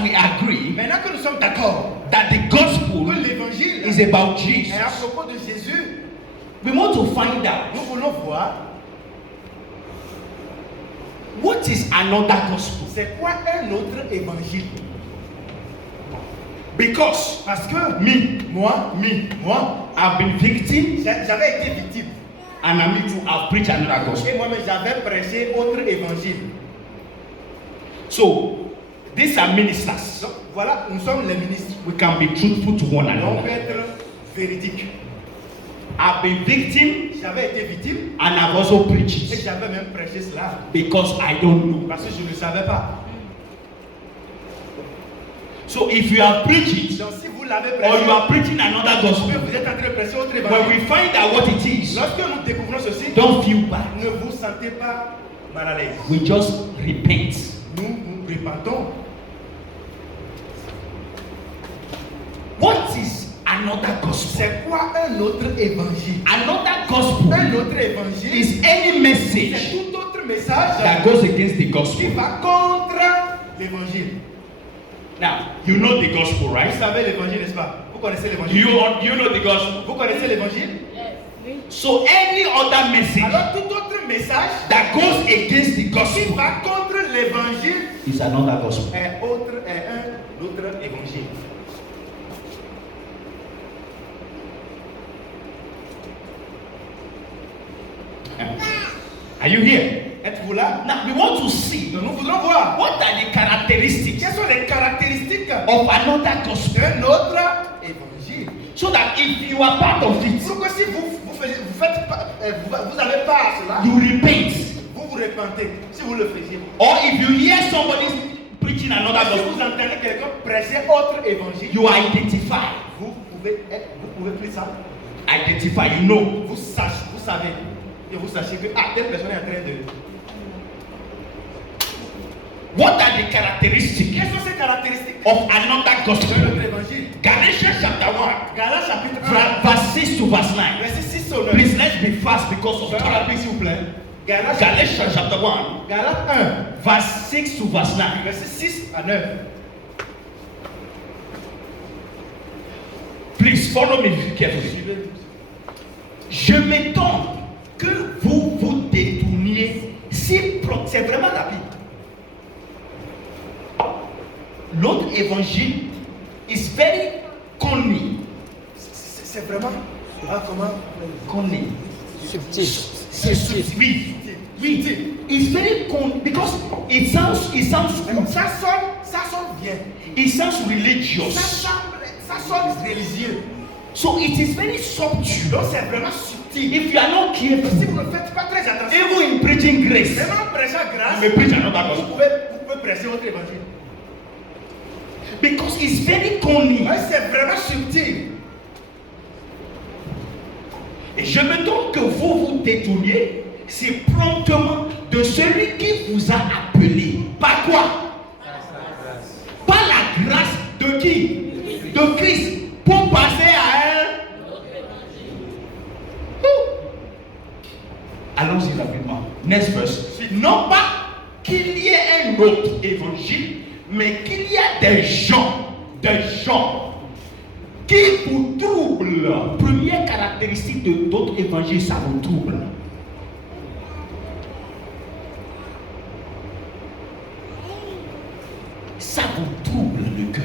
that we agree Maintenant que nous sommes d'accord that the gospel que l'évangile is about est Jesus, à propos de Jésus, we want to find out nous voulons voir what is another gospel. c'est quoi un autre évangile. Because Parce que moi, I've been victim, j'avais été victime. and I too have preached another gospel. Et moi-même j'avais prêché autre évangile. So these are ministers. Donc voilà, nous sommes les ministres. We can be truthful to one On another. peut être véridique. I've been victim, J'avais été victime and I've also et preached it j'avais même prêché cela because I don't know. parce que je ne savais pas. So if you have preached it, Donc si vous l'avez or you prêché, are preaching another ou bien gospel, vous êtes en train de prêcher autre when évangile, we find out what it is, lorsque nous découvrons ceci, don't feel bad. ne vous sentez pas mal à l'aise. We just repent. Nous répandons. What is another gospel? C'est quoi un autre évangile? Another gospel Un autre évangile, is any c'est message tout autre message that goes against the qui gospel. va contre l'évangile. Now, you know the gospel, Vous right? savez l'évangile, n'est-ce pas? Vous connaissez You, l'évangile? you know the gospel. Vous connaissez l'évangile? So any other message Alors tout autre message that goes against the qui gospel va contre l'évangile is another gospel. est un autre évangile. Are you here? Êtes-vous là? Now we want to see Donc nous voudrons voir what are the characteristics quelles sont les caractéristiques of another gospel, d'un autre évangile. so that if you are part of it, Pour que si vous avez pas à cela, you repent. vous vous repentez. Si vous le faisiez. Or if you hear somebody preaching another Si gospel, vous entendez quelqu'un prêcher autre évangile, you identify. vous pouvez plus ça. Identify, you know. Vous savez. Et vous sachez que telle personne est en train de. What are the characteristics Quelles sont ces caractéristiques of another de gospel? notre évangile? Galatians chapter 1, Galates chapitre 1, verse 6 to verse 9. verset 6 au 9. Please let's be fast because of Soyons time. rapides, s'il vous plaît. Galates Galatians chapter 1, Galates 1, verse 6 to verse 9. verset 6 à 9. Please follow me carefully. Suivez. Je m'étonne que vous vous détourniez si promptement. C'est vraiment rapide. L'autre évangile is very conny. C'est vraiment. Comment? Conny. Subtil. C'est subtil. Oui. It's very conny because it sounds good. Ça sonne bien. It sounds religious. Ça sonne religieux. So it is very subtle. Donc c'est vraiment subtil. If you are not Si careful, vous ne faites pas très attention, even in preaching grace, même en prêchant grâce, you may preach another vous gospel. pouvez prêcher autre évangile. Because it's very conny. Ouais, c'est vraiment subtil. Et je me demande que vous vous détourniez si promptement de celui qui vous a appelé. Par quoi? Par la grâce de qui? De Christ. Pour passer à un. Allons-y rapidement. Next verse. Non pas qu'il y ait un autre évangile, mais qu'il y a des gens qui vous troublent. Première caractéristique de d'autres évangiles, ça vous trouble. Ça vous trouble le cœur.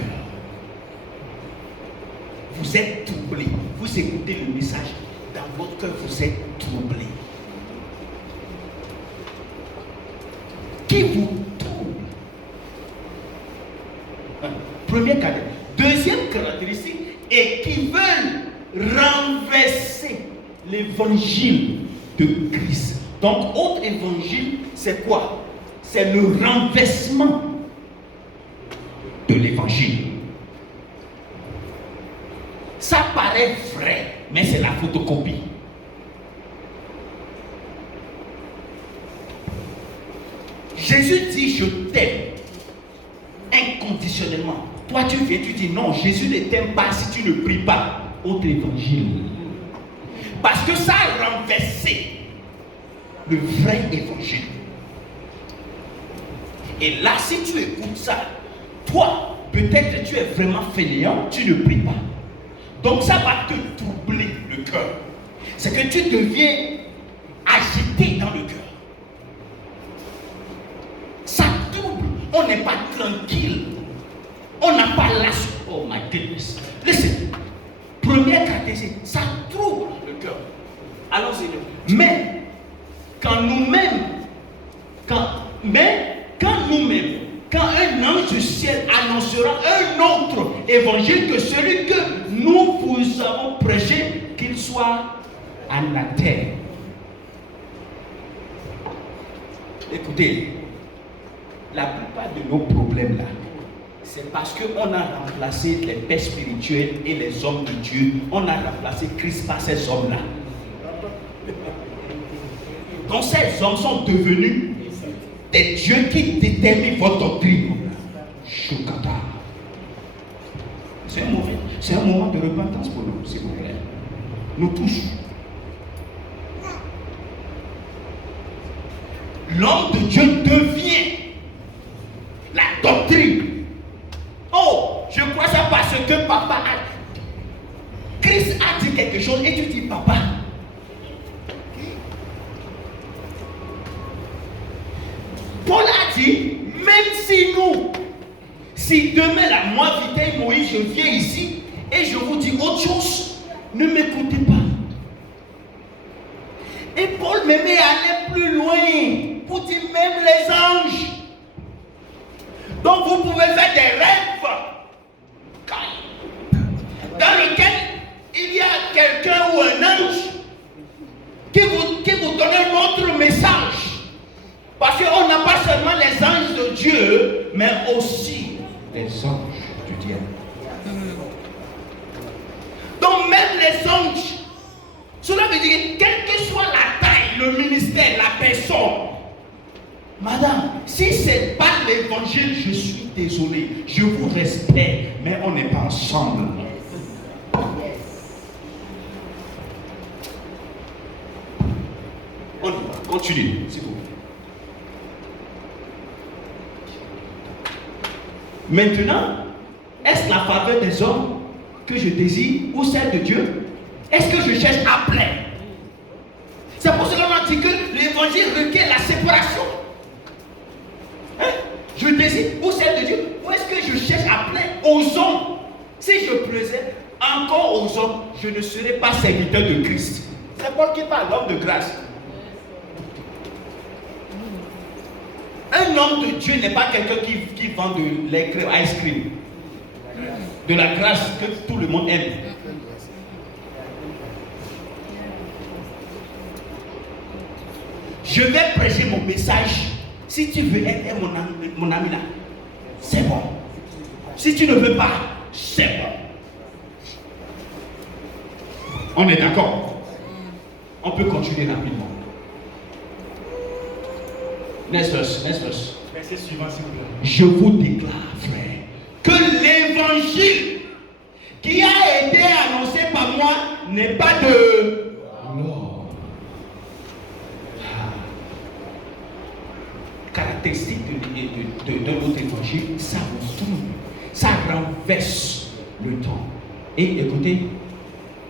Vous êtes troublé. Vous écoutez le message. Dans votre cœur, vous êtes troublé. Qui vous trouble? Première caractéristique. Deuxième caractéristique, et qui veulent renverser l'évangile de Christ. Donc, autre évangile, c'est quoi? C'est le renversement de l'évangile. Ça paraît vrai, mais c'est la photocopie. Jésus dit, je t'aime inconditionnellement. Toi, tu viens, tu dis non, Jésus ne t'aime pas si tu ne pries pas. Autre évangile. Parce que ça a renversé le vrai évangile. Et là, si tu écoutes ça, toi, peut-être tu es vraiment fainéant, tu ne pries pas. Donc ça va te troubler le cœur. C'est que tu deviens agité dans le cœur. Ça trouble. On n'est pas tranquille. On n'a pas l'âge. Oh my goodness. Listen. Première caractéristique, ça trouble le cœur. Allons-y. Mais quand nous-mêmes, quand un ange du ciel annoncera un autre évangile que celui que nous vous avons prêché, qu'il soit anathème. Écoutez, la plupart de nos problèmes là, c'est parce qu'on a remplacé les pères spirituels et les hommes de Dieu. On a remplacé Christ par ces hommes-là. Donc ces hommes sont devenus des dieux qui déterminent votre doctrine. Choukata. C'est un moment de repentance pour nous, s'il vous plaît. Nous tous. L'homme de Dieu devient la doctrine. Oh, je crois ça parce que papa a dit. Christ a dit quelque chose et tu dis papa. Paul a dit, même si demain là, moi, Vitaï Moïse, je viens ici et je vous dis autre chose, ne m'écoutez pas. Et Paul me met à aller plus loin pour dire même les anges. Donc vous pouvez faire des rêves dans lequel il y a quelqu'un ou un ange qui vous donne un autre message. Parce qu'on n'a pas seulement les anges de Dieu, mais aussi les anges du diable. Donc même les anges, cela veut dire, quelle que soit la taille, le ministère, la personne, madame, si ce n'est pas l'évangile, je suis désolé, je vous respecte, mais on n'est pas ensemble. On continue, s'il vous plaît. Maintenant, est-ce la faveur des hommes que je désire ou celle de Dieu? Est-ce que je cherche à plaire? C'est pour cela qu'on dit que l'évangile requiert la séparation. Hein? Je désire ou celle de Dieu, ou est-ce que je cherche à plaire aux hommes? Si je plaisais encore aux hommes, je ne serais pas serviteur de Christ. C'est Paul qui parle, l'homme de grâce. Un homme de Dieu n'est pas quelqu'un qui vend de l'ice cream. De la grâce que tout le monde aime. Je vais prêcher mon message. Si tu veux être mon ami là, c'est bon. Si tu ne veux pas, c'est bon. On est d'accord? On peut continuer rapidement. Next verse. Verset suivant, s'il vous plaît. Je vous déclare, frère, que l'évangile qui a été annoncé par moi n'est pas de l'or. Caractéristique de notre évangile, ça vous trouve, ça renverse le temps. Et écoutez,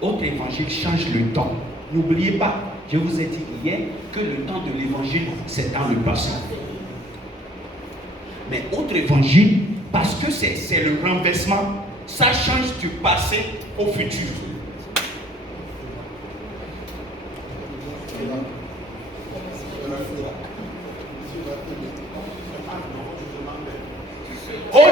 autre évangile change le temps. N'oubliez pas, je vous ai dit hier que le temps de l'évangile, c'est dans le passé. Mais autre évangile, parce que c'est le renversement, ça change du passé au futur. Oh,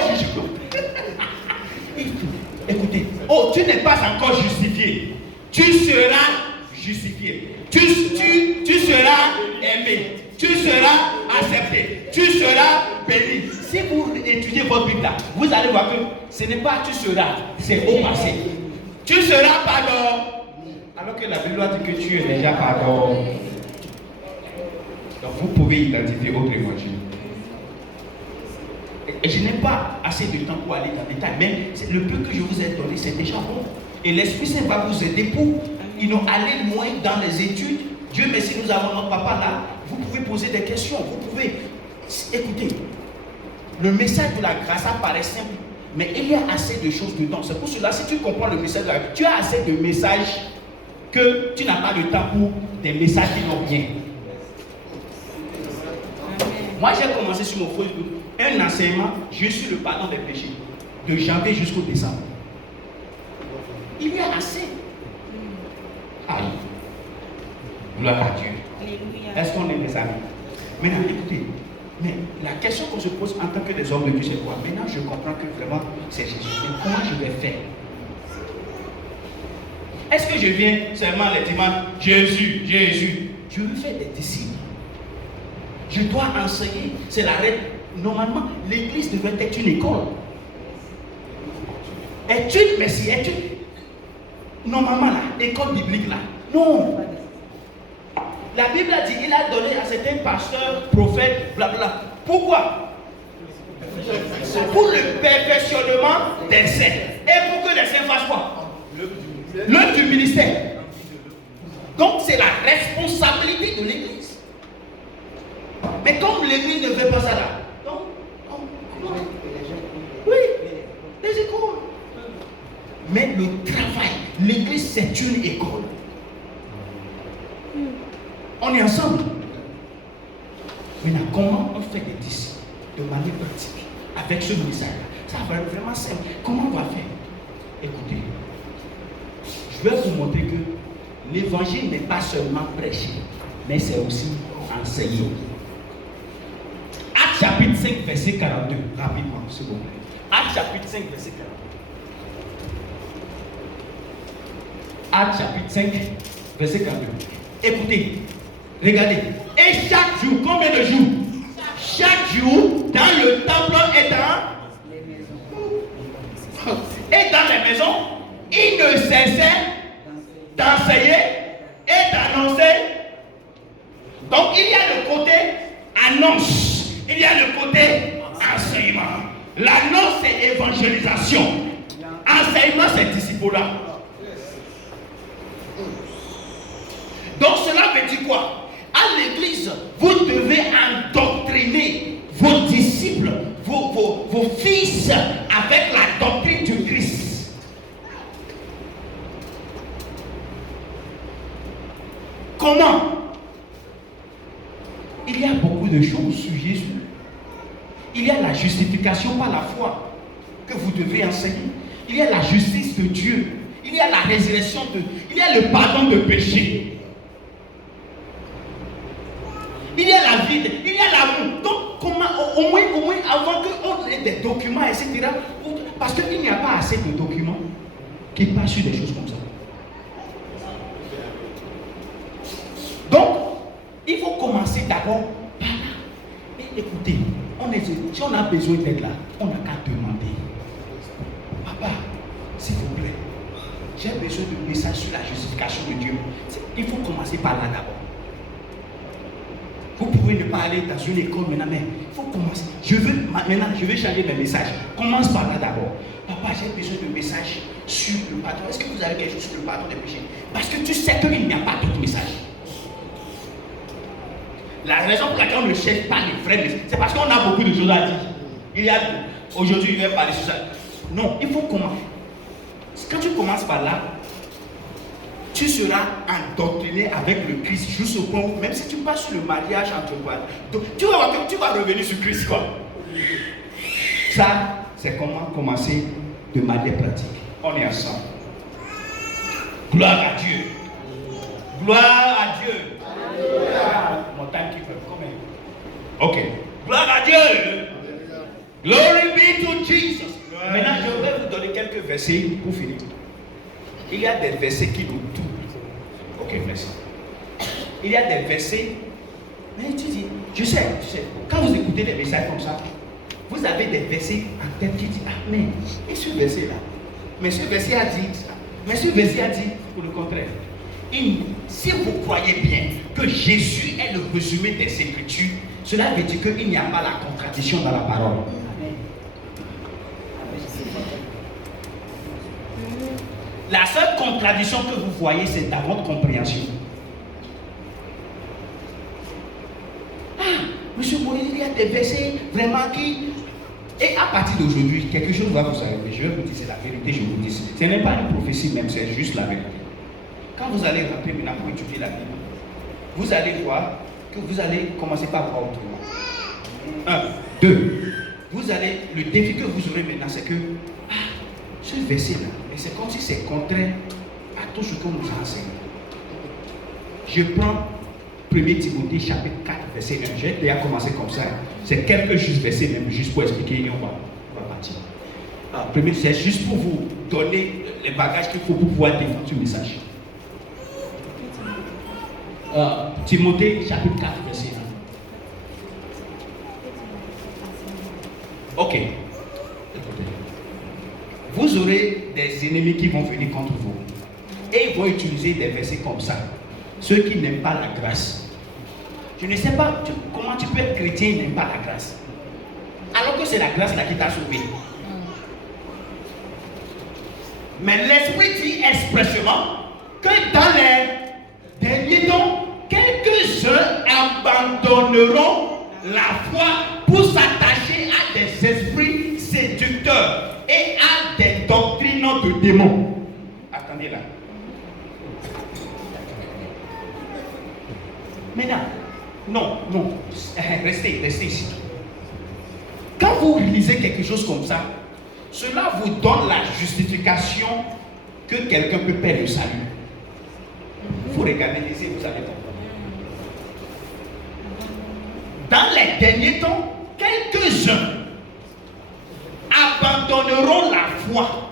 écoutez, oh, tu n'es pas encore justifié. Tu seras justifié. Tu seras aimé. Tu seras accepté. Tu seras béni. Si vous étudiez votre Bible là, vous allez voir que ce n'est pas tu seras, c'est au passé. Tu seras pardon. Alors que la Bible dit que tu es déjà pardon. Donc vous pouvez identifier votre évangile. Et je n'ai pas assez de temps pour aller dans le détail, mais le peu que je vous ai donné, c'est déjà bon. Et l'Esprit Saint va vous aider pour aller loin dans les études. Dieu merci, nous avons notre papa là. Vous pouvez poser des questions, vous pouvez écouter. Le message de la grâce apparaît simple, Mais il y a assez de choses dedans. C'est pour cela, si tu comprends le message, tu as assez de messages que tu n'as pas le temps pour des messages qui n'ont rien. Moi, j'ai commencé sur mon Facebook un enseignement, je suis le pardon des péchés, de janvier jusqu'au décembre. Il y a assez. Aïe. Gloire à Dieu. Est-ce qu'on est mes amis? Maintenant, écoutez, mais la question qu'on se pose en tant que des hommes de Dieu, c'est quoi? Maintenant, je comprends que vraiment, c'est Jésus. Mais comment je vais faire? Est-ce que je viens seulement les dimanches, Jésus, Jésus? Je veux faire des disciples. Je dois enseigner. C'est la règle. Normalement, l'église devait être une école. Étude, mais si étude. Normalement, là, école biblique, là. Non. La Bible a dit, il a donné à certains pasteurs, prophètes, blablabla. Pourquoi? Pour le perfectionnement des saints. Et pour que les saints fassent quoi? L'œuvre du ministère. Donc, c'est la responsabilité de l'église. Mais comme l'église ne veut pas ça là, donc, oui, les écoles. Mais le travail, l'église c'est une école. On est ensemble. Maintenant, comment on fait des disciples de manière pratique avec ce message? Ça va être vraiment simple. Comment on va faire? Écoutez, je vais vous montrer que l'évangile n'est pas seulement prêché, mais c'est aussi enseigné. Actes chapitre 5, verset 42. Rapidement, s'il vous plaît. Actes chapitre 5, verset 42. Actes chapitre 5, verset 42. Écoutez, regardez. Et chaque jour, combien de jours? Chaque jour, dans le temple et dans les maisons, il ne cessait d'enseigner et d'annoncer. Donc il y a le côté annonce, il y a le côté enseignement. L'annonce c'est évangélisation. Enseignement c'est disciple-là. Donc cela veut dire quoi? À l'église, vous devez endoctriner vos disciples, vos fils avec la doctrine du Christ. Comment? Il y a beaucoup de choses sur Jésus. Il y a la justification par la foi que vous devez enseigner. Il y a la justice de Dieu. Il y a la résurrection de Dieu. Il y a le pardon de péché. Il y a la vie, il y a l'amour. Donc, comment, au moins, avant qu'on ait des documents, etc. Parce qu'il n'y a pas assez de documents qui passent sur des choses comme ça. Donc, il faut commencer d'abord par là. Et écoutez, si on a besoin d'être là, on n'a qu'à demander. Papa, s'il vous plaît, j'ai besoin de message sur la justification de Dieu. Il faut commencer par là d'abord. Vous pouvez ne pas aller dans une école maintenant, mais il faut commencer. Maintenant, je vais changer mes messages. Commence par là d'abord. Papa, j'ai besoin de messages sur le pardon. Est-ce que vous avez quelque chose sur le pardon des péchés? Parce que tu sais qu'il n'y a pas d'autre message. La raison pour laquelle on ne cherche pas les vrais messages, c'est parce qu'on a beaucoup de choses à dire. Aujourd'hui, il va parler sur ça. Non, il faut commencer. Quand tu commences par là, tu seras endoctriné avec le Christ jusqu'au point où, même si tu passes sur le mariage entre quoi, tu vas revenir sur Christ quoi. Ça, c'est comment commencer de manière pratique. On est ensemble. Gloire à Dieu. Gloire à Dieu. Alléluia. Mon time keeper, combien? Ok. Gloire à Dieu. Glory be to Jesus. Maintenant, je vais vous donner quelques versets pour finir. Il y a des versets qui nous touchent. Ok, merci. Il y a des versets. Mais tu dis, je sais, quand vous écoutez des messages comme ça, vous avez des versets en tête qui disent, ah, mais, et ce verset-là? Mais ce verset a dit ça. Mais ce verset a dit pour le contraire. Si vous croyez bien que Jésus est le résumé des Écritures, cela veut dire qu'il n'y a pas la contradiction dans la parole. La seule contradiction que vous voyez, c'est dans votre compréhension. Ah, monsieur Moïse, il y a des versets vraiment qui... Et à partir d'aujourd'hui, quelque chose va vous arriver. Je vais vous dire, c'est la vérité, je vous dis. Ce n'est pas une prophétie même, c'est juste la vérité. Quand vous allez rentrer maintenant pour étudier la Bible, vous allez voir que vous allez commencer par voir autrement. 1, 2. Vous allez, le défi que vous aurez maintenant, c'est que ce verset-là, mais c'est comme si c'est contraire à tout ce qu'on nous a enseigné. Je prends 1 Timothée chapitre 4, verset 1. J'ai déjà commencé comme ça. C'est quelques juste versets même, juste pour expliquer et on va partir. Premier, c'est juste pour vous donner les bagages qu'il faut pour pouvoir défendre ce message. Timothée chapitre 4, verset 1. Ok. Vous aurez des ennemis qui vont venir contre vous. Et ils vont utiliser des versets comme ça. Ceux qui n'aiment pas la grâce. Je ne sais pas comment tu peux être chrétien et n'aimes pas la grâce. Alors que c'est la grâce là qui t'a sauvé. Mais l'Esprit dit expressément que dans les derniers temps, quelques-uns abandonneront la foi pour s'attacher à des esprits séducteurs et à des doctrines de démons. Attendez là. Maintenant, non, restez ici. Quand vous lisez quelque chose comme ça, cela vous donne la justification que quelqu'un peut perdre le salut. Vous regardez ici, vous allez comprendre. Dans les derniers temps, quelques-uns abandonneront la foi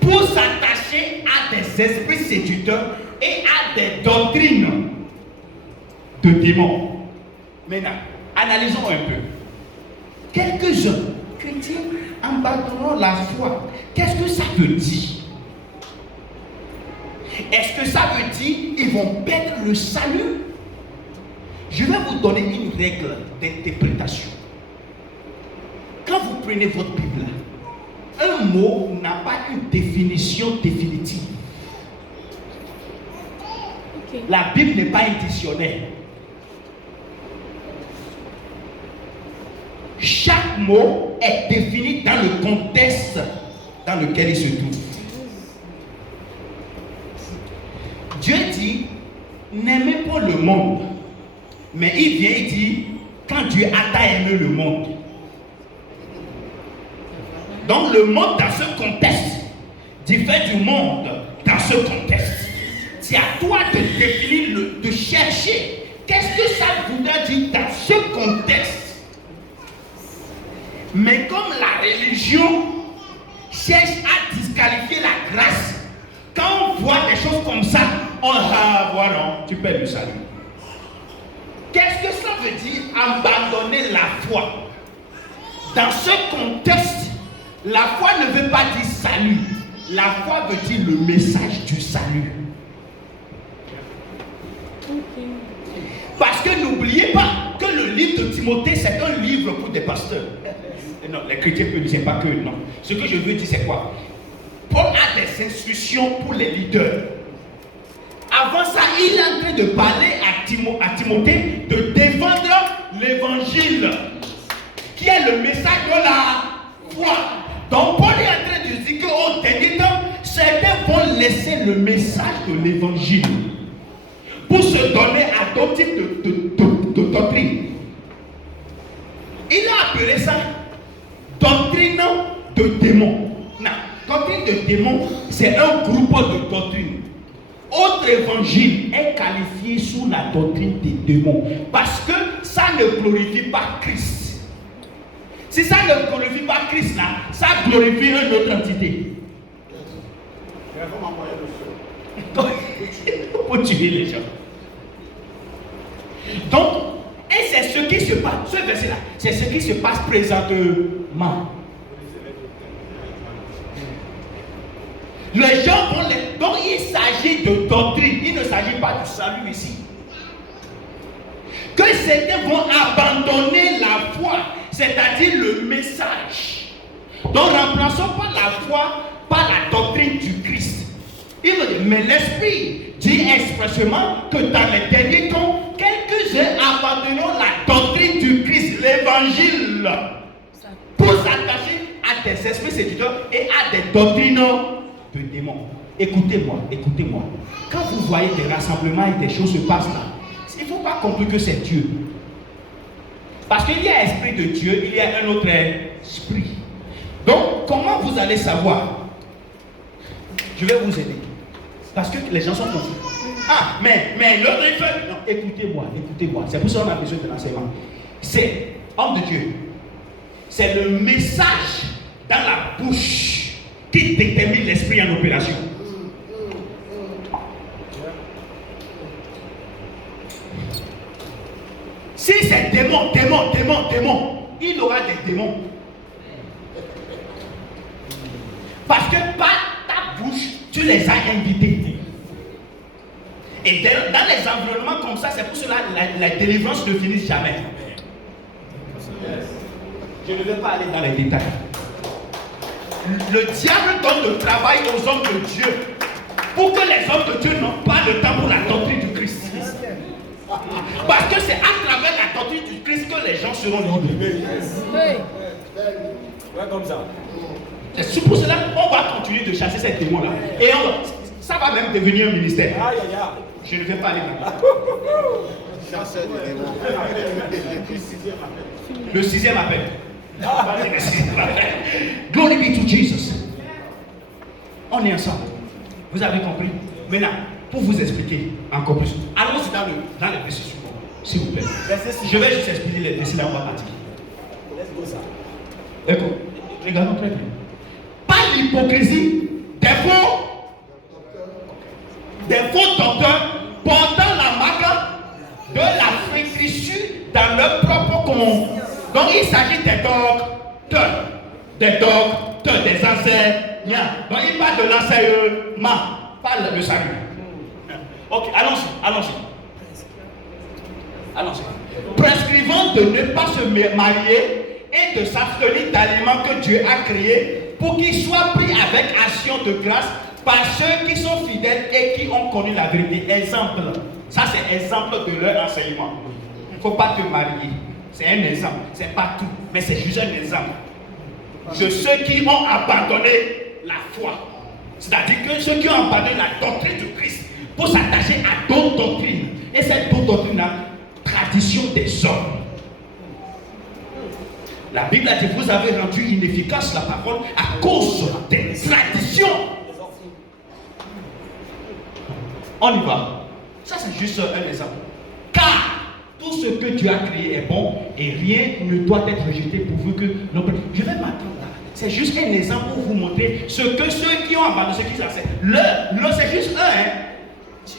pour s'attacher à des esprits séducteurs et à des doctrines de démons. Maintenant, analysons un peu. Quelques-uns chrétiens abandonneront la foi. Qu'est-ce que ça veut dire? Est-ce que ça veut dire qu'ils vont perdre le salut? Je vais vous donner une règle d'interprétation. Quand vous prenez votre Bible, un mot n'a pas une définition définitive. Okay. La Bible n'est pas un dictionnaire. Chaque mot est défini dans le contexte dans lequel il se trouve. Dieu dit, n'aimez pas le monde. Mais il vient et dit, quand Dieu a aimé le monde. Donc le monde dans ce contexte diffère du monde dans ce contexte. C'est à toi de définir, de chercher. Qu'est-ce que ça voudrait dire dans ce contexte? Mais comme la religion cherche à disqualifier la grâce, quand on voit des choses comme ça, on voilà, tu perds le salut. Qu'est-ce que ça veut dire abandonner la foi? Dans ce contexte, la foi ne veut pas dire salut. La foi veut dire le message du salut. Okay. Parce que n'oubliez pas que le livre de Timothée, c'est un livre pour des pasteurs. Non, les chrétiens peuvent dire, c'est pas que non. Ce que je veux dire, c'est quoi? Paul a des instructions pour les leaders. Avant ça, il est en train de parler à Timothée de défendre l'évangile, qui est le message de la foi. Donc Paul est en train de dire qu'au dernier temps, certains vont laisser le message de l'évangile pour se donner à d'autres types de doctrines. Il a appelé ça doctrine de démons. Non, doctrine de démons, c'est un groupe de doctrines. Autre évangile est qualifié sous la doctrine des démons parce que ça ne glorifie pas Christ. Si ça ne glorifie pas Christ là, ça glorifie une autre entité. Pour tuer les gens. Donc, et c'est ce qui se passe, ce verset là, c'est ce qui se passe présentement. Les gens vont les... Donc il s'agit de doctrine, il ne s'agit pas du salut ici. Que certains vont abandonner la foi, c'est-à-dire le message. Donc remplaçons pas la foi par la doctrine du Christ. Mais l'Esprit dit expressément que dans les derniers temps, quelques-uns abandonneront la doctrine du Christ, l'évangile. à des esprits séducteurs et à des doctrines de démons. Écoutez-moi, écoutez-moi. Quand vous voyez des rassemblements et des choses se passent là, il ne faut pas conclure que c'est Dieu. Parce qu'il y a l'esprit de Dieu, il y a un autre esprit. Donc, comment vous allez savoir? Je vais vous aider. Parce que les gens sont confus. Ah, mais l'autre il fait. Non, écoutez-moi, écoutez-moi. C'est pour ça qu'on a besoin de l'enseignement. C'est, homme de Dieu, c'est le message dans la bouche qui détermine l'esprit en opération. Si c'est démon, il aura des démons. Parce que par ta bouche, tu les as invités. Et dans les environnements comme ça, c'est pour cela que la délivrance ne finit jamais. Je ne vais pas aller dans les détails. Le diable donne le travail aux hommes de Dieu pour que les hommes de Dieu n'ont pas le temps pour la doctrine du Christ. Parce que c'est à travers la doctrine du Christ que les gens seront libres. Comme ça. C'est pour cela qu'on va continuer de chasser ces démons-là. Et ça va même devenir un ministère. Je ne vais pas aller là-bas. Le sixième appel. Glory be to Jesus. On est ensemble. Vous avez compris? Maintenant, pour vous expliquer encore plus, allons-y dans les versets suivants, s'il vous plaît. Je vais juste expliquer les versets là, on va partir. Écoute, regardons très bien. Pas l'hypocrisie des faux docteurs portant la marque de la flétrissure dans leur propre commun. Donc il s'agit des docteurs, des enseignants. Donc il parle de l'enseignement, pas le salut. Ok, allons-y. Prescrivant de ne pas se marier et de s'abstenir d'aliments que Dieu a créés pour qu'ils soient pris avec action de grâce par ceux qui sont fidèles et qui ont connu la vérité. Exemple. Ça, c'est exemple de leur enseignement. Il ne faut pas te marier. C'est un exemple. C'est pas tout. Mais c'est juste un exemple. De ceux qui ont abandonné la foi. C'est-à-dire que ceux qui ont abandonné la doctrine du Christ pour s'attacher à d'autres doctrines. Et cette d'autres doctrine-là, tradition des hommes. La Bible a dit, vous avez rendu inefficace la parole à cause des traditions. On y va. Ça, c'est juste un exemple. Car tout ce que Dieu a créé est bon et rien ne doit être rejeté pourvu que... Je vais m'attendre là. C'est juste un exemple pour vous montrer ce que ceux qui ont abandonné, ceux qui enseignent. C'est juste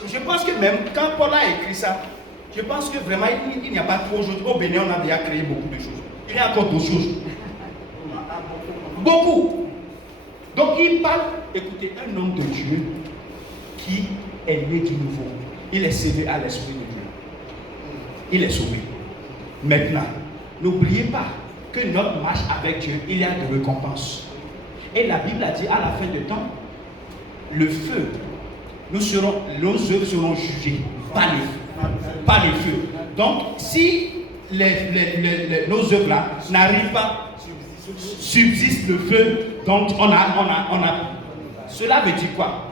je pense que même quand Paul a écrit ça, je pense que vraiment il n'y a pas trop aujourd'hui. Au Bénin, on a déjà créé beaucoup de choses. Il y a encore d'autres choses. Beaucoup. Donc il parle, écoutez, un homme de Dieu qui est né du nouveau. Il est sauvé à l'Esprit de Dieu. Il est sauvé. Maintenant, n'oubliez pas que notre marche avec Dieu, il y a des récompenses. Et la Bible a dit à la fin du temps, le feu, nos œuvres seront jugées par le feu. Donc, si nos œuvres là n'arrivent pas, subsiste le feu, donc cela veut dire quoi?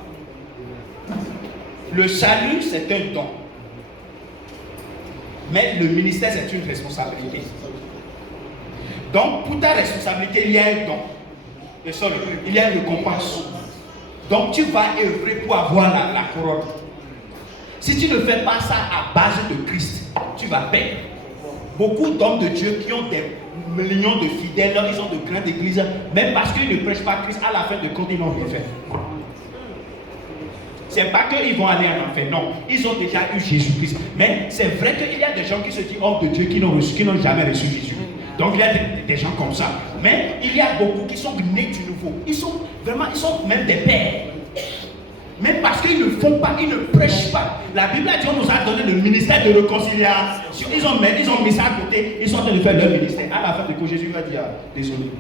Le salut, c'est un don. Mais le ministère, c'est une responsabilité. Donc, pour ta responsabilité, il y a un don. Il y a une récompense. Donc, tu vas œuvrer pour avoir la couronne. Si tu ne fais pas ça à base de Christ, tu vas perdre. Beaucoup d'hommes de Dieu qui ont des millions de fidèles, ils ont de grandes églises, même parce qu'ils ne prêchent pas Christ, à la fin de compte, ils n'ont rien fait. C'est pas qu'ils vont aller en enfer, non. Ils ont déjà eu Jésus-Christ. Mais c'est vrai qu'il y a des gens qui se disent hommes de Dieu qui n'ont jamais reçu Jésus. Donc il y a des gens comme ça. Mais il y a beaucoup qui sont nés du nouveau. Ils sont même des pères. Même parce qu'ils ne font pas, ils ne prêchent pas. La Bible a dit, on nous a donné le ministère de réconciliation. Ils ont mis ça à côté, ils sont en train de faire leur ministère. À la fin de quoi Jésus va dire, désolé.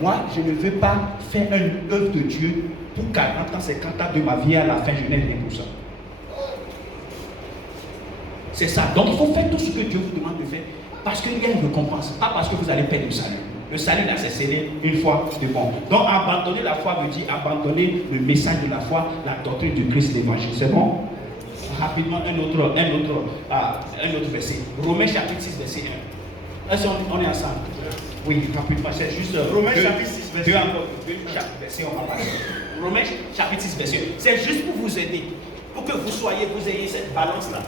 Moi, je ne veux pas faire une œuvre de Dieu pour 40 ans, 50 ans de ma vie, à la fin, je n'ai rien pour ça. C'est ça. Donc, il faut faire tout ce que Dieu vous demande de faire parce qu'il y a une récompense. Pas parce que vous allez perdre le salut. Le salut là, c'est scellé une fois de bon. Donc abandonner la foi veut dire abandonner le message de la foi, la doctrine du Christ, l'évangile. C'est bon? Rapidement, un autre verset. Romains chapitre 6, verset 1. Est-ce qu'on est ensemble? Oui, rapidement, c'est juste Romains chapitre 6, verset 1. Deux versets, on va parler. Romains chapitre 6, verset 1. C'est juste pour vous aider, pour que vous ayez cette balance-là.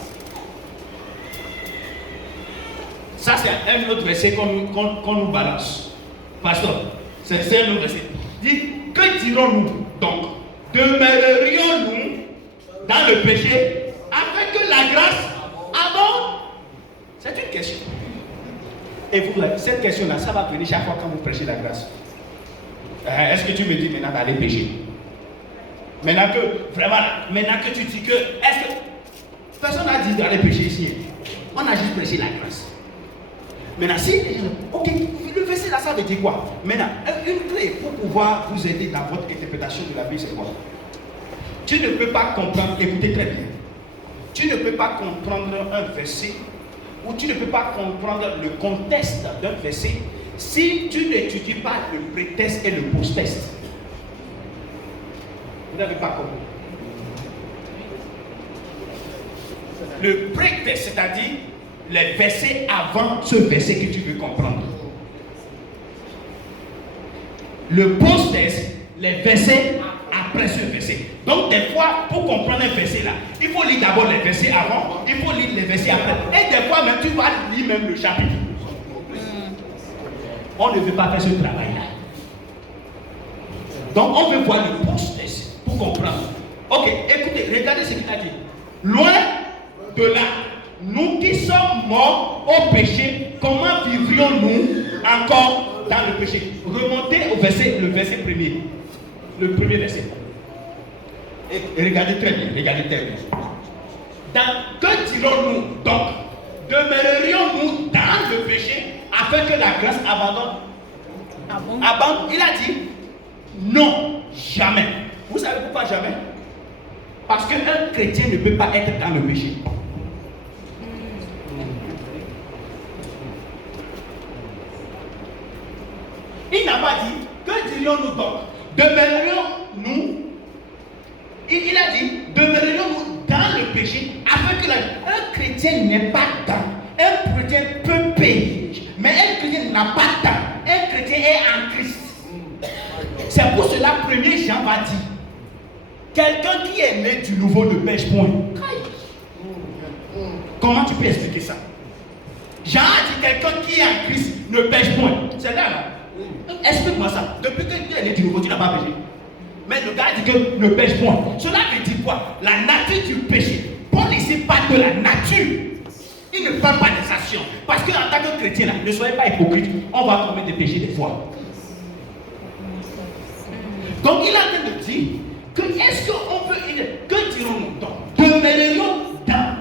Ça, c'est un autre verset qu'on nous balance. Pasteur, c'est un autre verset. Dit, que dirons-nous donc? Demeurerions-nous dans le péché afin que la grâce abonde? C'est une question. Et vous, cette question-là, ça va venir chaque fois quand vous prêchez la grâce. Est-ce que tu me dis maintenant d'aller pécher? Maintenant que tu dis que, est-ce que personne n'a dit d'aller pécher ici? On a juste prêché la grâce. Maintenant, si, ok, le verset là, ça veut dire quoi? Maintenant, une clé pour pouvoir vous aider dans votre interprétation de la Bible, c'est quoi? Tu ne peux pas comprendre, écoutez très bien, tu ne peux pas comprendre un verset ou tu ne peux pas comprendre le contexte d'un verset si tu n'étudies pas le pré-texte et le post-texte. Vous n'avez pas compris. Le pré-texte, c'est-à-dire les versets avant ce verset que tu veux comprendre. Le post-texte, les versets après ce verset. Donc des fois, pour comprendre un verset là, il faut lire d'abord les versets avant, il faut lire les versets après. Et des fois même, tu vas lire même le chapitre. On ne veut pas faire ce travail-là. Donc on veut voir le post-texte pour comprendre. Ok, écoutez, regardez ce qu'il a dit. Loin de là, nous qui sommes morts au péché, comment vivrions-nous encore dans le péché? Remontez au verset, le verset premier. Le premier verset. Et regardez très bien, que dirons-nous donc? Demeurerions-nous dans le péché afin que la grâce abandonne? Il a dit non, jamais. Vous savez pourquoi jamais? Parce qu'un chrétien ne peut pas être dans le péché. Il n'a pas dit, que dirions-nous donc? Demeurerions-nous? Il a dit, demeurerions-nous dans le péché afin que un chrétien n'est pas dans. Un chrétien peut payer, mais un chrétien n'a pas dans. Un chrétien est en Christ. C'est pour cela, 1er Jean va dire, quelqu'un qui est né du nouveau ne pêche point. Comment tu peux expliquer ça? Jean a dit, quelqu'un qui est en Christ ne pêche point. C'est là, là. Explique-moi ça. Depuis que tu es né du nouveau, tu n'as pas péché. Mais le gars dit que ne pêche point. Cela veut dire quoi? La nature du péché. Paul ici parle de la nature. Il ne parle pas des actions. Parce qu'en tant que chrétien, là, ne soyez pas hypocrite. On va commettre des péchés des fois. Donc il est en train de dire que est-ce qu'on peut. Que dirons-nous donc? Demeurons dans.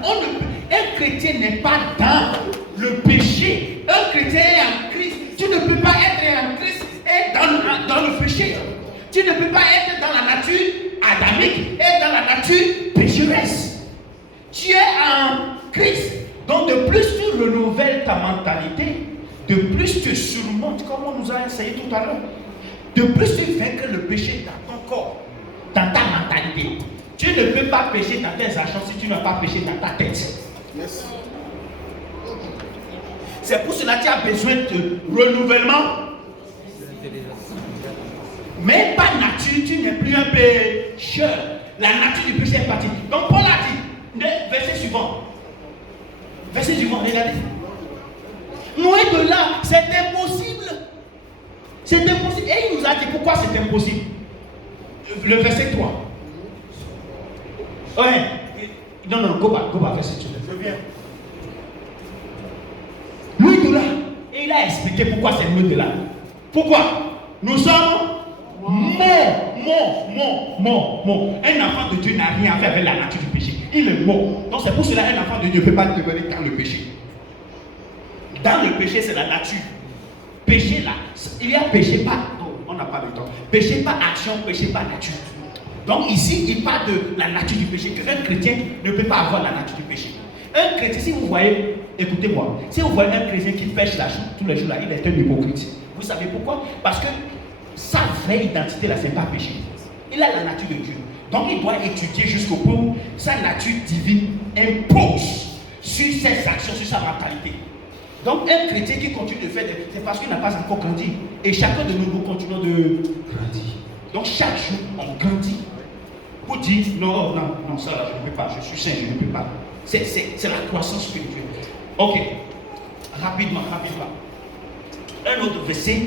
Un chrétien n'est pas dans le péché. Un chrétien est en Christ. Tu ne peux pas être en Christ et dans le péché. Tu ne peux pas être dans la nature adamique et dans la nature pécheresse. Tu es en Christ. Donc de plus tu renouvelles ta mentalité, de plus tu surmontes, comme on nous a enseigné tout à l'heure. De plus tu vaincres le péché dans ton corps, dans ta mentalité. Tu ne peux pas pécher dans tes actions si tu n'as pas péché dans ta tête. Yes. C'est pour cela que tu as besoin de renouvellement. Mais par nature, tu n'es plus un pécheur. La nature du péché est partie. Donc Paul a dit, verset suivant. Verset suivant, regardez. Loin de là, c'est impossible. C'est impossible. Et il nous a dit pourquoi c'est impossible. Le verset 3. Ouais. Non, go back, verset 3. Je viens. Loin de là. Et il a expliqué pourquoi c'est loin de là. Pourquoi? Nous sommes mort. Un enfant de Dieu n'a rien à faire avec la nature du péché. Il est mort. Donc c'est pour cela qu'un enfant de Dieu ne peut pas devenir dans le péché. Dans le péché, c'est la nature. Péché là, il y a péché par. On n'a pas de temps. Péché par action, péché par nature. Donc ici, il parle de la nature du péché. Qu'un chrétien ne peut pas avoir la nature du péché. Un chrétien, si vous voyez, écoutez-moi, si vous voyez un chrétien qui pêche la chose tous les jours là, il est un hypocrite. Vous savez pourquoi? Parce que sa vraie identité là, c'est pas péché. Il a la nature de Dieu. Donc il doit étudier jusqu'au point où sa nature divine impose sur ses actions, sur sa mentalité. Donc un chrétien qui continue de faire, c'est parce qu'il n'a pas encore grandi. Et chacun de nous continuons de grandir. Donc chaque jour, on grandit. Pour dire, non, ça là, je ne peux pas, je suis saint, je ne peux pas. C'est la croissance spirituelle. Ok, rapidement. Un autre verset,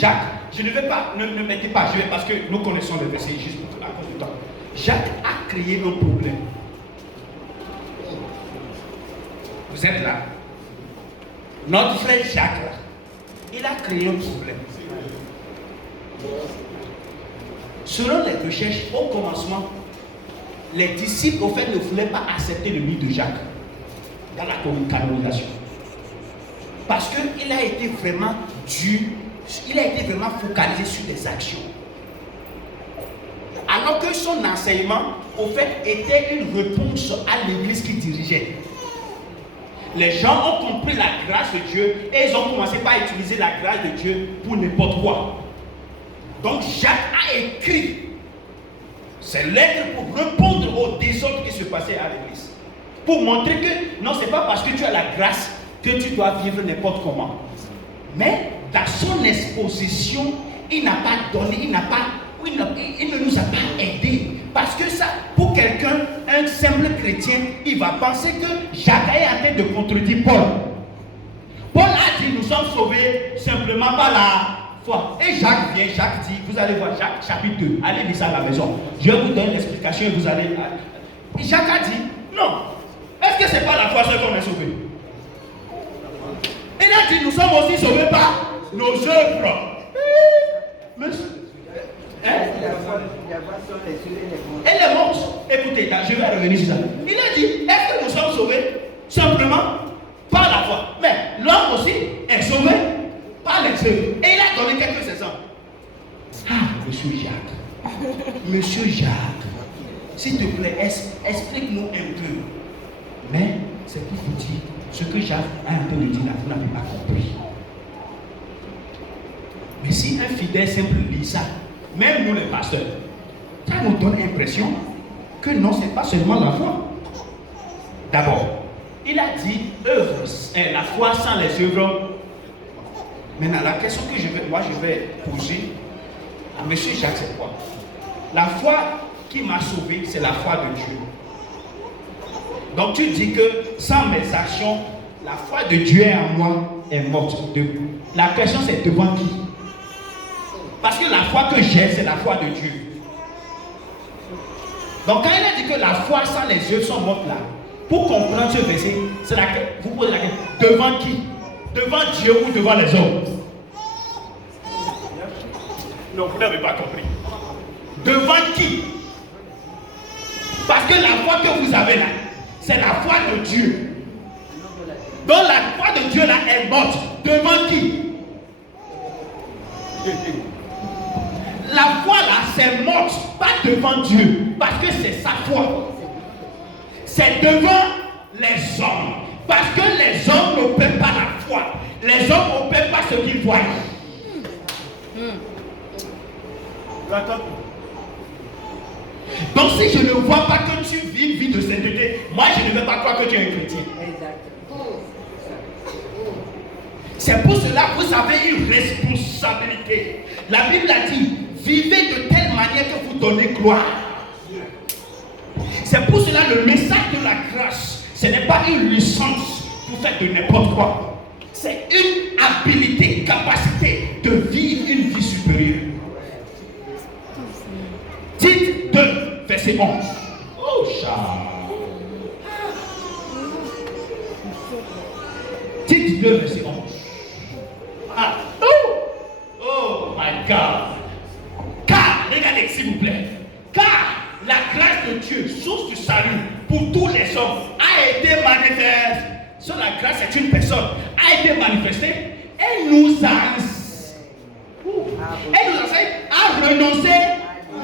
Jacques, je ne vais pas, ne mettez pas, parce que nous connaissons le verset juste à cause du temps. Jacques a créé un problème. Vous êtes là. Notre frère Jacques, là, il a créé un problème. Selon les recherches, au commencement, les disciples, au fait, ne voulaient pas accepter le mythe de Jacques dans la canonisation. Parce qu'il a été vraiment focalisé sur des actions. Alors que son enseignement, au fait, était une réponse à l'église qu'il dirigeait. Les gens ont compris la grâce de Dieu et ils ont commencé par utiliser la grâce de Dieu pour n'importe quoi. Donc Jacques a écrit ces lettres pour répondre aux désordres qui se passaient à l'église. Pour montrer que non, ce n'est pas parce que tu as la grâce que tu dois vivre n'importe comment. Mais dans son exposition, il n'a pas donné, il ne nous a pas aidés. Parce que ça, pour quelqu'un, un simple chrétien, il va penser que Jacques est en train de contredire Paul. Paul a dit, nous sommes sauvés simplement par la foi. Et Jacques vient, Jacques dit, vous allez voir Jacques chapitre 2, allez lire ça à la maison. Je vous donne l'explication et vous allez... Et Jacques a dit, non, est-ce que ce n'est pas la foi seule qu'on est sauvé? Il a dit, nous sommes aussi sauvés par nos œuvres. Elle est morte. Écoutez, je vais revenir sur ça. Il a dit, est-ce que nous sommes sauvés simplement par la foi? Mais l'homme aussi est sauvé par les œuvres. Et il a donné quelques exemples. Ah, Monsieur Jacques, s'il te plaît, explique-nous un peu. Mais c'est pour vous dire, ce que Jacques a un peu de dire là, vous n'avez pas compris. Mais si un fidèle simple lit ça, même nous les pasteurs, ça nous donne l'impression que non, ce n'est pas seulement la foi. D'abord, il a dit œuvres, la foi sans les œuvres. Maintenant, la question que je vais poser à M. Jacques, c'est quoi? La foi qui m'a sauvé, c'est la foi de Dieu. Donc tu dis que sans mes actions, la foi de Dieu en moi est morte. La question c'est devant qui? Parce que la foi que j'ai, c'est la foi de Dieu. Donc quand il a dit que la foi sans les œuvres sont mortes là, pour comprendre ce verset, c'est vous posez la question, devant qui? Devant Dieu ou devant les hommes? Non, vous n'avez pas compris. Devant qui? Parce que la foi que vous avez là, c'est la foi de Dieu. Donc la foi de Dieu là est morte. Devant qui? La foi là, c'est morte, pas devant Dieu, parce que c'est sa foi. C'est devant les hommes. Parce que les hommes n'opèrent pas la foi. Les hommes n'opèrent pas ce qu'ils voient. Donc si je ne vois pas que tu vis une vie de sainteté, moi je ne vais pas croire que tu es un chrétien. C'est pour cela que vous avez une responsabilité. La Bible a dit, vivez de telle manière que vous donnez gloire. C'est pour cela le message de la grâce, ce n'est pas une licence pour faire de n'importe quoi. C'est une habilité, une capacité de vivre une vie supérieure. Dites 2, verset 11. Oh, chat. Dites 2, verset 11. Ah, oh my God. Car, regardez s'il vous plaît. Car la grâce de Dieu, source du salut pour tous les hommes, a été manifestée. Sur la grâce, c'est une personne, a été manifestée. Elle nous enseigne à renoncer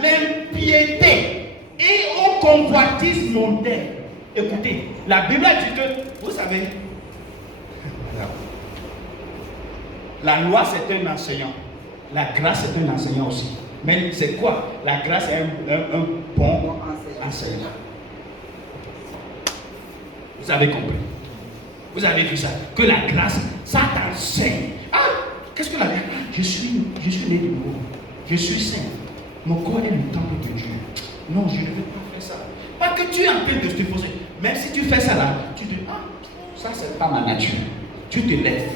l'impiété et au convoitisme mondain. Écoutez, la Bible a dit que, vous savez, La loi, c'est un enseignant. La grâce, c'est un enseignant aussi. Mais c'est quoi? La grâce est un bon enseignant. Vous avez compris? Vous avez vu ça? Que la grâce, ça t'enseigne. Ah, qu'est-ce que la grâce? Je suis né de nouveau. Je suis saint. Mon corps est le temple de Dieu. Non, je ne veux pas faire ça. Pas que tu es en train de te forcer. Même si tu fais ça là, tu te dis, ah, ça c'est pas ma nature. Tu te lèves.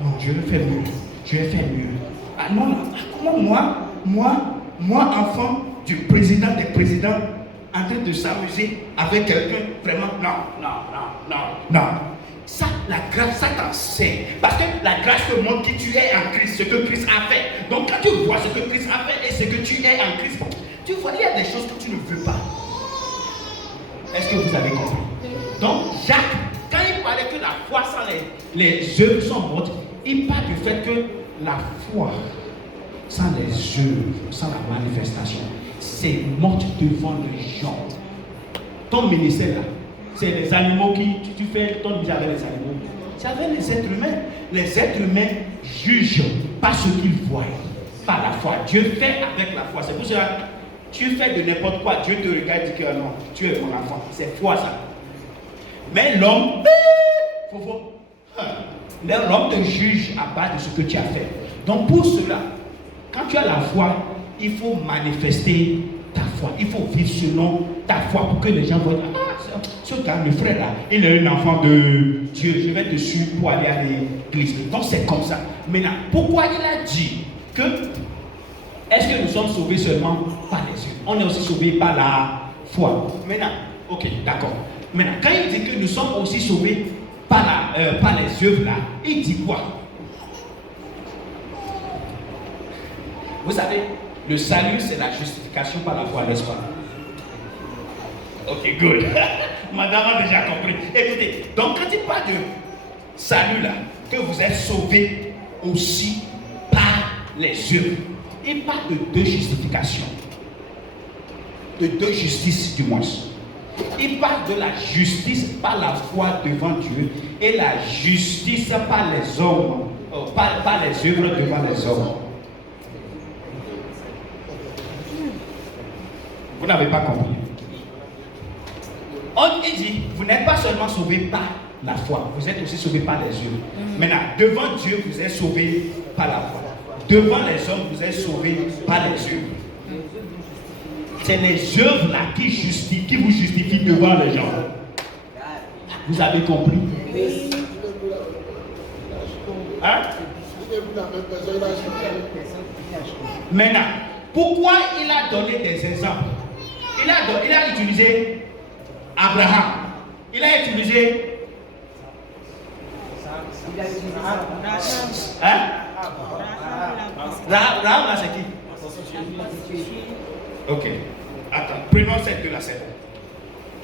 Non, je vais faire mieux. Je vais faire mieux. Ah non, comment moi, enfant du président des présidents, en train de s'amuser avec quelqu'un, vraiment, non. Ça, la grâce, ça t'enseigne. Parce que la grâce te montre qui tu es en Christ, ce que Christ a fait. Donc quand tu vois ce que Christ a fait et ce que tu es en Christ, tu vois, il y a des choses que tu ne veux pas. Est-ce que vous avez compris? Donc Jacques, quand il parlait que la foi sans les œuvres sont mortes, il parle du fait que la foi sans les œuvres, sans la manifestation, c'est morte devant les gens. Ton ministère là, c'est les animaux qui, tu fais ton ministère avec les animaux. C'est avec les êtres humains. Les êtres humains jugent pas ce qu'ils voient, par la foi. Dieu fait avec la foi. C'est pour cela, tu fais de n'importe quoi, Dieu te regarde et dit que non, tu es mon enfant. C'est foi ça. Mais l'homme, l'homme te juge à base de ce que tu as fait. Donc pour cela, quand tu as la foi, il faut manifester ta foi. Il faut vivre selon ta foi pour que les gens voient, ah, ce gars, le frère là, il est un enfant de Dieu. Je vais te suivre pour aller à l'église. Donc c'est comme ça. Maintenant, pourquoi il a dit que est-ce que nous sommes sauvés seulement par les yeux? On est aussi sauvés par la foi. Maintenant, ok, d'accord. Maintenant, quand il dit que nous sommes aussi sauvés par les œuvres là, il dit quoi? Vous savez, le salut c'est la justification par la foi, n'est-ce pas? Ok, good. Madame a déjà compris. Écoutez, donc quand il parle de salut là, que vous êtes sauvés aussi par les œuvres, il parle de deux justifications, de deux justices du moins. Il parle de la justice par la foi devant Dieu et la justice par les hommes, par les œuvres devant les hommes. Vous n'avez pas compris. On dit, vous n'êtes pas seulement sauvés par la foi, vous êtes aussi sauvés par les œuvres. Maintenant, devant Dieu, vous êtes sauvés par la foi. Devant les hommes, vous êtes sauvés par les œuvres. C'est les œuvres là qui vous justifient devant les gens. Vous avez compris? Hein? Maintenant, pourquoi il a donné des exemples? Il a utilisé Abraham. Il a utilisé hein? Rahab là c'est qui? Ok. Attends, prenons celle de la scène.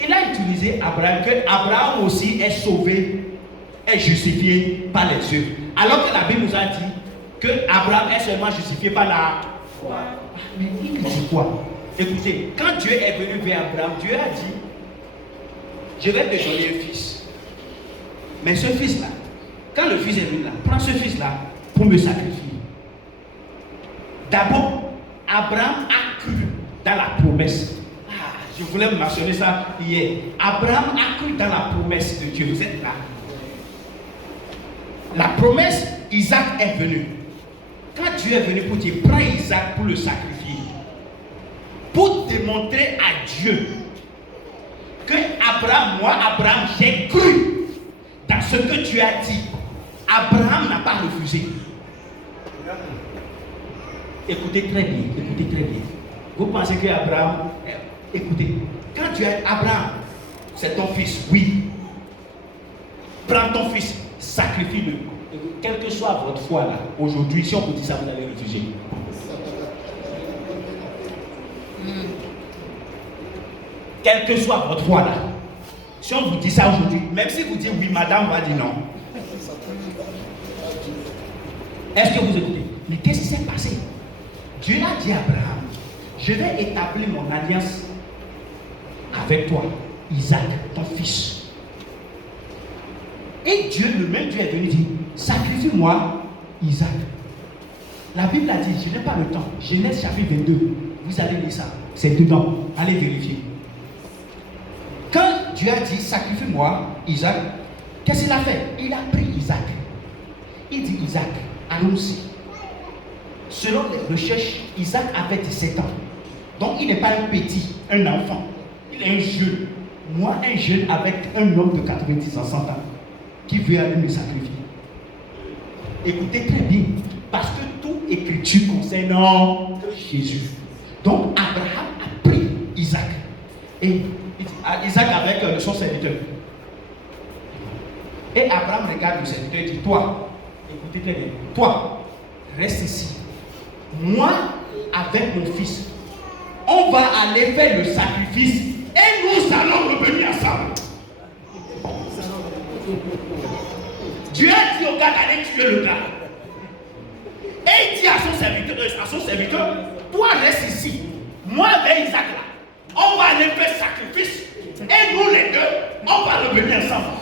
Il a utilisé Abraham, que Abraham aussi est sauvé, est justifié par les œuvres. Alors que la Bible nous a dit que Abraham est seulement justifié par la foi. Mais il dit quoi? Écoutez, quand Dieu est venu vers Abraham, Dieu a dit, je vais te donner un fils. Mais ce fils-là, quand le fils est venu là, prends ce fils-là pour me sacrifier. D'abord, Abraham a cru dans la promesse. Ah, je voulais mentionner ça hier. Abraham a cru dans la promesse de Dieu. Vous êtes là. La promesse, Isaac est venu. Quand Dieu est venu pour dire, prends Isaac pour le sacrifier. Pour démontrer à Dieu que Abraham, j'ai cru dans ce que tu as dit. Abraham n'a pas refusé. Écoutez très bien, écoutez très bien. Vous pensez que Abraham, écoutez, quand tu as Abraham, c'est ton fils, oui. Prends ton fils, sacrifie-le. Quelle que soit votre foi là, aujourd'hui, si on vous dit ça, vous allez refuser. Quelle que soit votre foi là, si on vous dit ça aujourd'hui, même si vous dites oui, madame va dire non. Est-ce que vous écoutez? Mais qu'est-ce qui s'est passé? Dieu a dit à Abraham, je vais établir mon alliance avec toi, Isaac, ton fils. Et Dieu, le même Dieu est venu dire, sacrifie-moi Isaac. La Bible a dit, je n'ai pas le temps. Genèse chapitre 22. Vous allez lire ça. C'est dedans. Allez vérifier. Quand Dieu a dit, sacrifie-moi, Isaac, qu'est-ce qu'il a fait? Il a pris Isaac. Il dit, Isaac, allons-y. Selon les recherches, Isaac avait 17 ans. Donc il n'est pas un petit, un enfant. Il est un jeune. Moi, un jeune avec un homme de 90 ans, 100 ans, qui veut aller me sacrifier. Écoutez très bien, parce que toute écriture concernant Jésus. Donc Abraham a pris Isaac. Et Isaac avec son serviteur. Et Abraham regarde le serviteur et dit, toi, écoutez très bien, toi, reste ici. Moi, avec mon fils, on va aller faire le sacrifice et nous allons revenir ensemble. Dieu a dit au gars d'aller tuer le gars. Et il dit à son serviteur, toi reste ici. Moi avec Isaac là, on va aller faire sacrifice. Et nous les deux, on va revenir ensemble.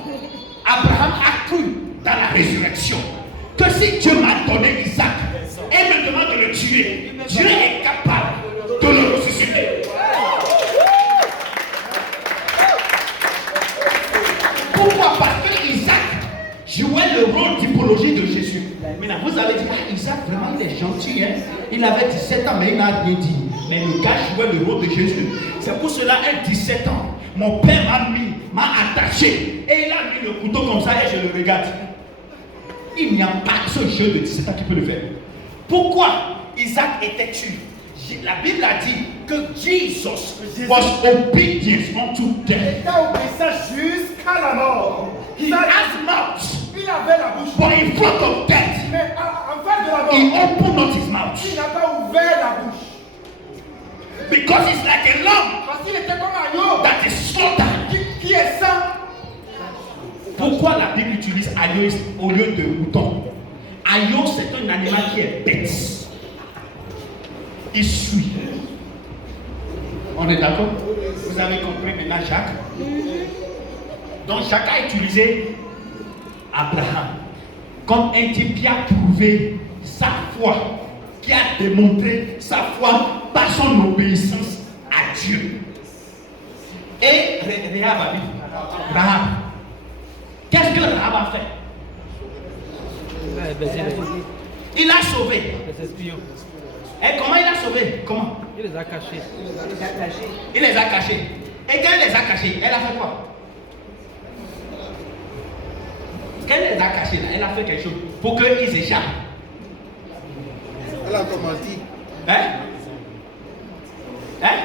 Abraham a cru dans la résurrection que si Dieu m'a donné Isaac et me demande de le tuer, Dieu est capable de le ressusciter. Pourquoi? Parce que Isaac jouait le rôle typologique de Jésus. Maintenant, vous avez dit, ah, Isaac, vraiment, il est gentil. Hein? Il avait 17 ans, mais il n'a rien dit. Mais le gars jouait le rôle de Jésus. C'est pour cela, à 17 ans, mon père m'a attaché. Et il a mis le couteau comme ça et je le regarde. Il n'y a pas ce jeu de 17 ans qui peut le faire. Pourquoi Isaac était tué? La Bible a dit que Jesus was obedient unto death. Il était obéissant jusqu'à la mort. He has mouth. Il avait la bouche. But in front of death, Mais en face de la mort, he opened not his mouth. il n'a pas ouvert la bouche. Because it's like a lamb Parce qu'il était comme un agneau that is slaughtered. qui est saint. Pourquoi la Bible utilise agneau au lieu de mouton? Agneau, c'est un animal qui est bête. Il suit. On est d'accord? Vous avez compris maintenant Jacques? Donc Jacques a utilisé Abraham comme un type qui a prouvé sa foi, qui a démontré sa foi par son obéissance à Dieu. Et Rahab. Qu'est-ce que Rahab a fait? Il a sauvé. Et comment il a sauvé? Comment? Il les a cachés. Il les a cachés. Et quand il les a cachés, elle a fait quoi? Quand elle les a cachés, là, elle a fait quelque chose pour qu'ils échappent. Elle a encore menti. Hein? Hein?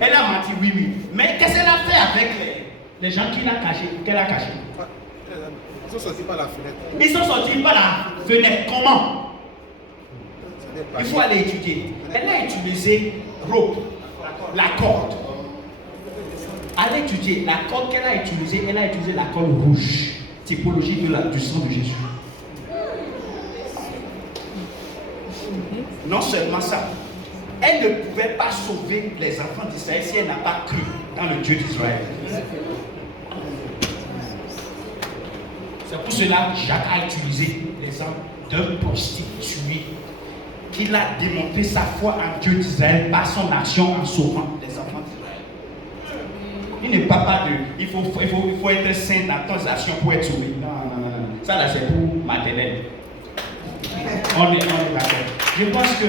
Elle a menti, oui, oui. Mais qu'est-ce qu'elle a fait avec les gens qu'elle a cachés? Ils sont sortis par la fenêtre. Ils sont sortis par la fenêtre. Comment? Il faut aller étudier. Elle a utilisé rope, la corde. Elle a étudié la corde qu'elle a utilisée. Elle a utilisé la corde rouge, typologie du sang de Jésus. Non seulement ça, elle ne pouvait pas sauver les enfants d'Israël si elle n'a pas cru dans le Dieu d'Israël. C'est pour cela que Jacques a utilisé l'exemple d'un prostitué. Il a démontré sa foi en Dieu d'Israël par son action en sauvant les enfants d'Israël. Il n'est pas de. Il faut être saint dans tes actions pour être sauvé. Non. Ça là c'est pour maternelle. On est d'accord. Je pense que.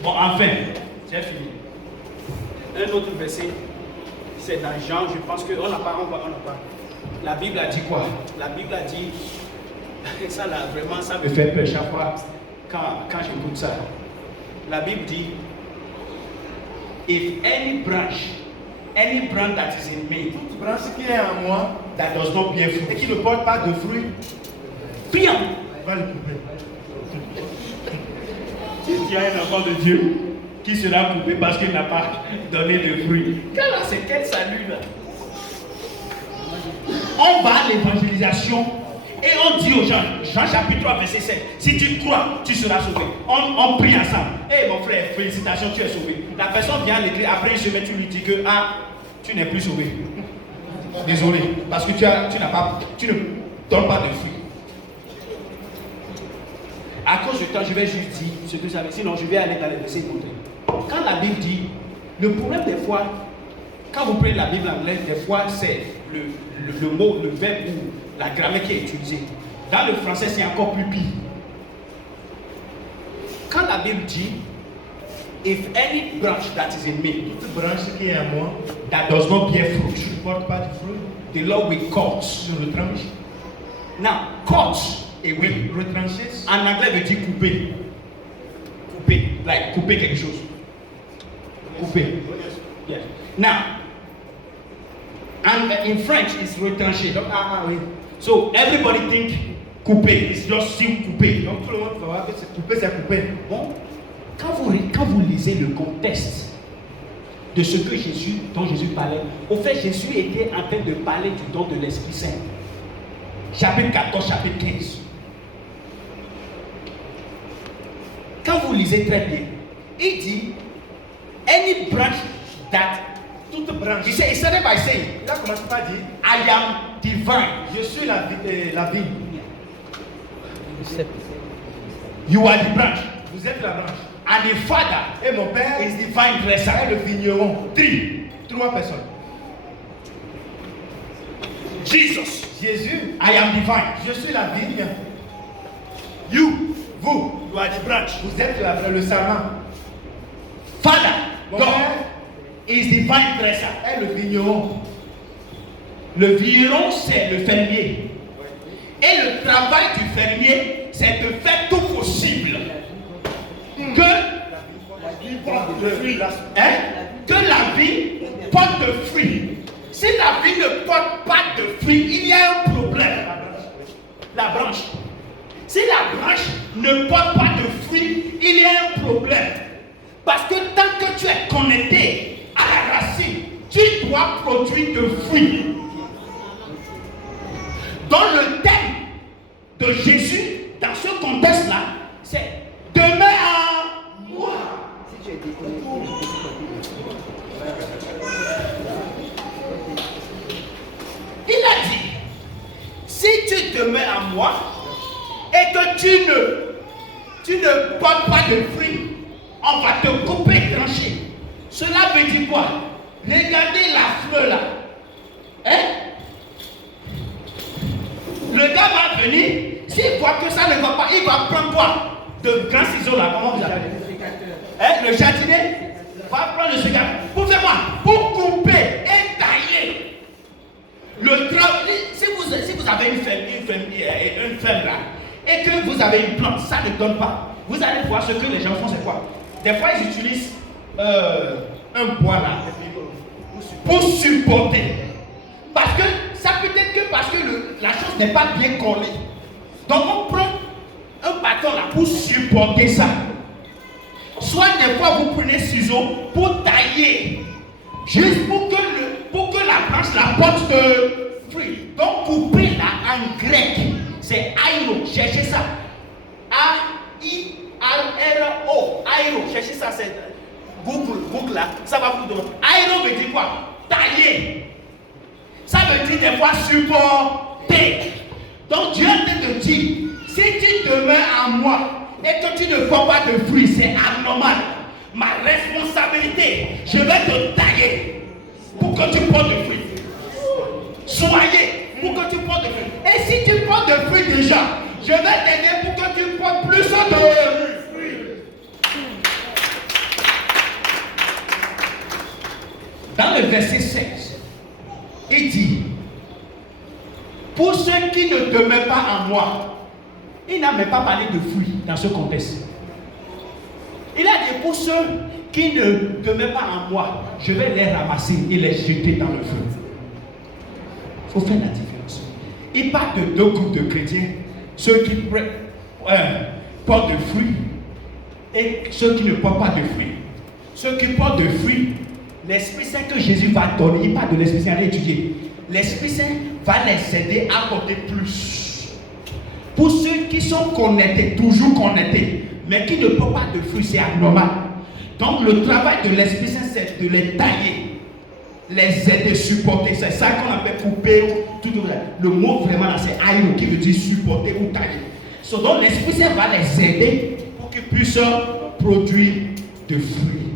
Bon, enfin, j'ai fini. Un autre verset, c'est dans Jean. Je pense qu'on n'a pas. La Bible a dit quoi? La Bible a dit. Ça là, vraiment, ça me fait peur chaque fois. Quand j'écoute ça, la Bible dit, if any branch that is in me, Toute branche qui est en moi that does not bear fruit, et qui ne porte pas de fruits, bien, va le couper. si tu as un enfant de Dieu qui sera coupé parce qu'il n'a pas donné de fruits, c'est quel salut là? On va à l'évangélisation. Et on dit aux gens, Jean chapitre 3 verset 7, si tu crois, tu seras sauvé. On prie ensemble. Hé mon frère, félicitations, tu es sauvé. La personne vient à l'église, après une semaine, tu lui dis que tu n'es plus sauvé. Désolé, parce que tu ne donnes pas de fruits. à cause du temps, je vais juste dire ce que ça veut dire. Sinon, je vais aller dans les versets contraires. Quand la Bible dit, le problème des fois, quand vous prenez la Bible anglaise, des fois c'est le mot, le verbe ou la grammaire qui est utilisée. Dans le français, c'est encore plus pire. Quand la Bible dit, if any branch that is in me, Toute branche qui est à moi, that does not bear qui fruit, ne porte pas de fruit, the Lord will cut. je retranche. Now, cut away. Retrancher, En anglais veut dire couper. Couper, like couper quelque chose. Couper. Yes. Now, and in French, it's retrancher. Donc, oui. so everybody think couper, it's just still couper. Donc tout le monde va voir que c'est coupé, c'est coupé. Bon, quand vous lisez le contexte de ce que Jésus, dont Jésus parlait, au fait, Jésus était en train de parler du don de l'Esprit Saint. Chapitre 14, chapitre 15. Quand vous lisez très bien, il dit, any branch that, Toute branche. he started by saying, Il a commencé par dire, I am divine. je suis la vie. You are the branch. Vous êtes la branche. And the father Et mon père is the vine dresser. est le vigneron. 3 personnes. Jesus, Jésus, I am divine. je suis la vigne. You, Vous, you are the branch. vous êtes le serment. Father, Mon God, père is the vine dresser. est le vigneron. Le vigneron, c'est le fermier. Et le travail du fermier, c'est de faire tout possible que, que la vie porte de fruits. Si la vie ne porte pas de fruits, il y a un problème. La branche. Si la branche ne porte pas de fruits, il y a un problème. Parce que tant que tu es connecté à la racine, tu dois produire de fruits. Dans le thème de Jésus, dans ce contexte-là, c'est demeure en moi. Il a dit, si tu demeures en moi et que tu ne portes pas de fruits, on va te couper et trancher. Cela veut dire quoi? Regardez la fleur là. Hein? Le gars va venir, s'il voit que ça ne va pas, il va prendre quoi? De grands ciseaux là, comment vous appelez? Hein? Le jardinier va prendre le sécateur. Pour couper et tailler. Le travail, si vous avez une ferme là, et que vous avez une plante, ça ne donne pas. Vous allez voir ce que les gens font, c'est quoi? Des fois, ils utilisent un bois là pour supporter. Parce que ça peut être que parce que la chose n'est pas bien collée. Donc on prend un bâton là pour supporter ça. Soit des fois vous prenez ciseaux pour tailler. Juste pour que la branche la porte de fruits. Donc couper là en grec, c'est airo. Cherchez ça. A-I-R-R-O. Airo. Cherchez ça, c'est Google là. Ça va vous donner. Airo veut dire quoi? Tailler. Ça veut dire des fois supporter. Donc Dieu est en train de dire, si tu demeures en moi et que tu ne portes pas de fruits, c'est anormal. Ma responsabilité, je vais te tailler pour que tu portes de fruits. Soyez pour que tu portes de fruits. Et si tu portes de fruits déjà, je vais t'aider pour que tu portes plus de fruits. Dans le verset 16, il dit, pour ceux qui ne demeurent pas en moi, il n'a même pas parlé de fruits dans ce contexte. Il a dit, pour ceux qui ne demeurent pas en moi, je vais les ramasser et les jeter dans le feu. Il faut faire la différence. Il parle de deux groupes de chrétiens, ceux qui portent de fruits et ceux qui ne portent pas de fruits. Ceux qui portent de fruits, l'Esprit Saint que Jésus va donner, il parle de l'Esprit Saint, allez étudier. L'Esprit Saint va les aider à porter plus. Pour ceux qui sont connectés, toujours connectés, mais qui ne portent pas de fruits, c'est anormal. Donc le travail de l'Esprit Saint, c'est de les tailler, les aider, supporter. C'est ça qu'on appelle couper. Le mot vraiment là, c'est aïro qui veut dire supporter ou tailler. Donc l'Esprit Saint va les aider pour qu'ils puissent produire de fruits.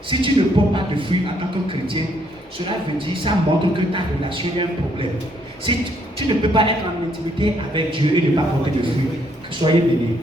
Si tu ne portes pas de fruits en tant que chrétien, cela veut dire, ça montre que ta relation est un problème. Si tu ne peux pas être en intimité avec Dieu et ne pas porter de fruits, soyez bénis.